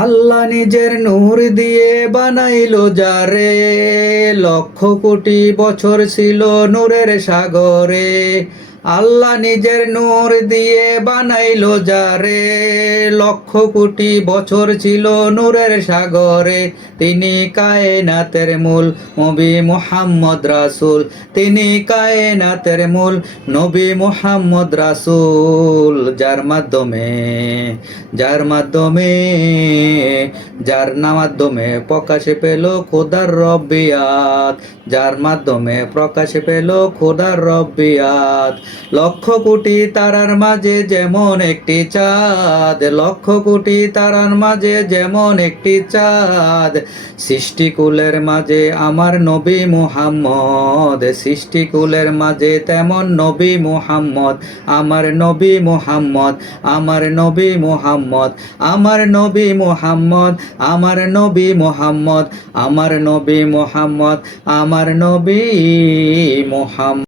আল্লাহ নিজের নূর দিয়ে বানাইলো যারে, লক্ষ কোটি বছর ছিল নূরের সাগরে। আল্লাহ নিজের নূর দিয়ে বানাইলো যারে, লক্ষ কোটি বছর ছিল নূরের সাগরে। তিনি কায়নাতের মূল নবী মুহাম্মদ রাসূল, তিনি কায়নাতের মূল নবী মুহাম্মদ রাসূল। যার মাধ্যমে যার মাধ্যমে প্রকাশে পেল খোদার রব্বিয়াত, যার মাধ্যমে প্রকাশে পেল খোদার রব্বিয়াত। লক্ষ কোটি তারার মাঝে যেমন একটি চাঁদ, লক্ষ কোটি তারার মাঝে যেমন একটি চাঁদ। সৃষ্টিকুলের মাঝে আমার নবী মুহাম্মদ, সৃষ্টিকুলের মাঝে তেমন নবী মুহাম্মদ। আমার নবী মুহাম্মদ, আমার নবী মুহাম্মদ, আমার নবী মুহাম্মদ, আমার নবী মুহাম্মদ, আমার নবী মুহাম্মদ, আমার নবী মুহাম্মদ।